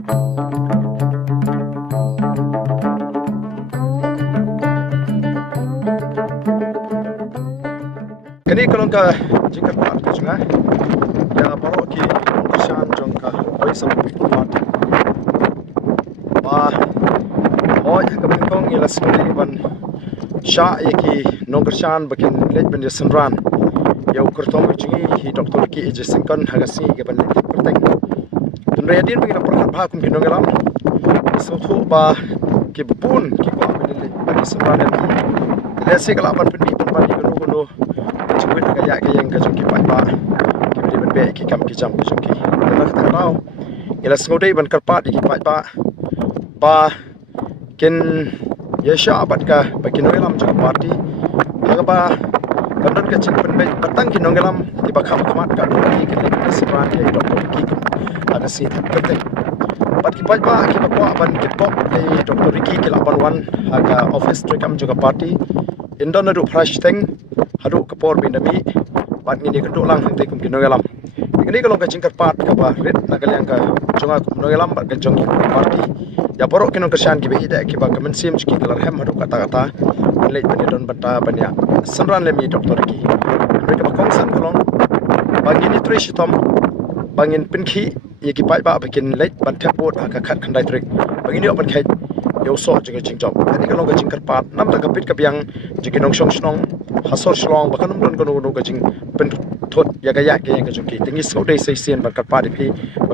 Kini kalau ka jika part ke junga ya baru ki kursian jongka oi sam part ba oi ka bengkong ila skuli ban sha ki nong kursian bakin lej ben senran ya kurtom jungi hi doktor ki je singkon hagasi ke ban lej perteng tun redin bagi perkat ba kum kinong gelam so thu ba ki bun ki ba ben senran ki lesi kala ban pen ban ni gunu cukup kayak yang kajung kipai ba kibri ben be ki kam ki jam kajung ki nak tak tahu ila sngodai ban karpat ki kipai ba kin yesha abat ka bakin oilam jang party aga ba kandan ka cing pen be batang ki nongelam di ba kham khamat ka ki ki seran ki doktor ki aga si kete bat ki ba ki ba kwa ban ki pok le doktor ki ki lapan wan aga office trekam juga party indon adu fresh thing hadu kapor bindami bat ngini keduk lang hang kum kinogelam ini kalau ka cingkat pat ka ba red nagal yang ka jonga kinogelam bat ka jong party ya borok kino kersan ki be ida ki ba kamen sim ki kelar hem hadu kata le bani don bata bania sanran le mi doktor ki mereka ba kongsan kolong bangini trish tom bangin pinki ye ki pai ba bakin le ban thapot ka khat khandai trik bangini open khai yo so jinga jingjob ini kalau ka cingkat pat nam ta kapit ka biang jikinong song hasor shlong bakan don kono ka jing pen thot ya ga ke yang ka jungki tingi so dei sei sien ban ka pa di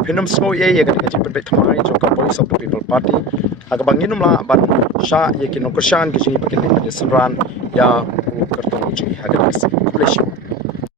pinam so ye ga ka jing pen thamai jo ka voice of the people party aga banginum la ban sha ye kinong kushan ki jing bakin ni senran ya kartong jing aga